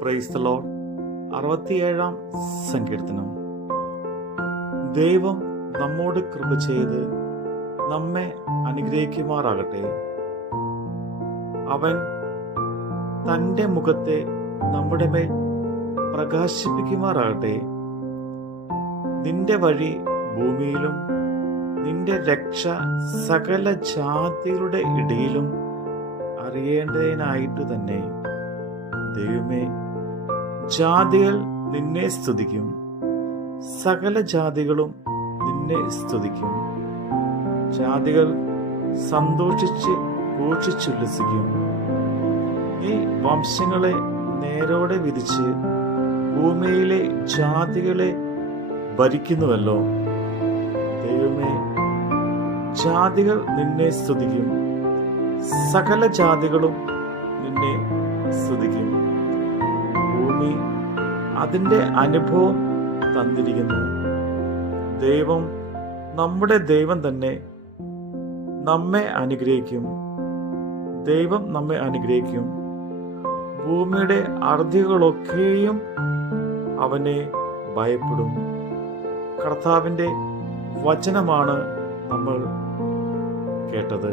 Praise the Lord. 67-ാം സങ്കീർത്തനം. ദൈവം നമ്മോട് കൃപ ചെയ്ത് നമ്മെ അനുഗ്രഹിക്കുമാറാകട്ടെ. അവൻ തൻ്റെ മുഖത്തെ നമ്മുടെ മേൽ പ്രകാശിപ്പിക്കുമാറാകട്ടെ. നിന്റെ വഴി ഭൂമിയിലും നിന്റെ രക്ഷ സകല ജാതികളുടെ ഇടയിലും അറിയേണ്ടതിനായിട്ടു തന്നെ. ദൈവമേ, ജാതികൾ നിന്നെ സ്തുതിക്കും, സകല ജാതികളും നിന്നെ സ്തുതിക്കും. ജാതികൾ സന്തോഷിച്ച് ഘോഷിച്ചുല്ലസിക്കും. നീ വംശങ്ങളെ നേരോടെ വിധിച്ച് ഭൂമിയിലെ ജാതികളെ ഭരിക്കുന്നുവല്ലോ. ദൈവമേ, ജാതികൾ നിന്നെ സ്തുതിക്കും, സകല ജാതികളും നിന്നെ സ്തുതിക്കും. ഭൂമി അതിൻ്റെ അനുഭവം തന്നിരിക്കുന്നു. ദൈവം, നമ്മുടെ ദൈവം തന്നെ നമ്മെ അനുഗ്രഹിക്കും. ദൈവം നമ്മെ അനുഗ്രഹിക്കും. ഭൂമിയുടെ അറുതികളൊക്കെയും അവനെ ഭയപ്പെടും. കർത്താവിൻ്റെ വചനമാണ് നമ്മൾ കേട്ടത്.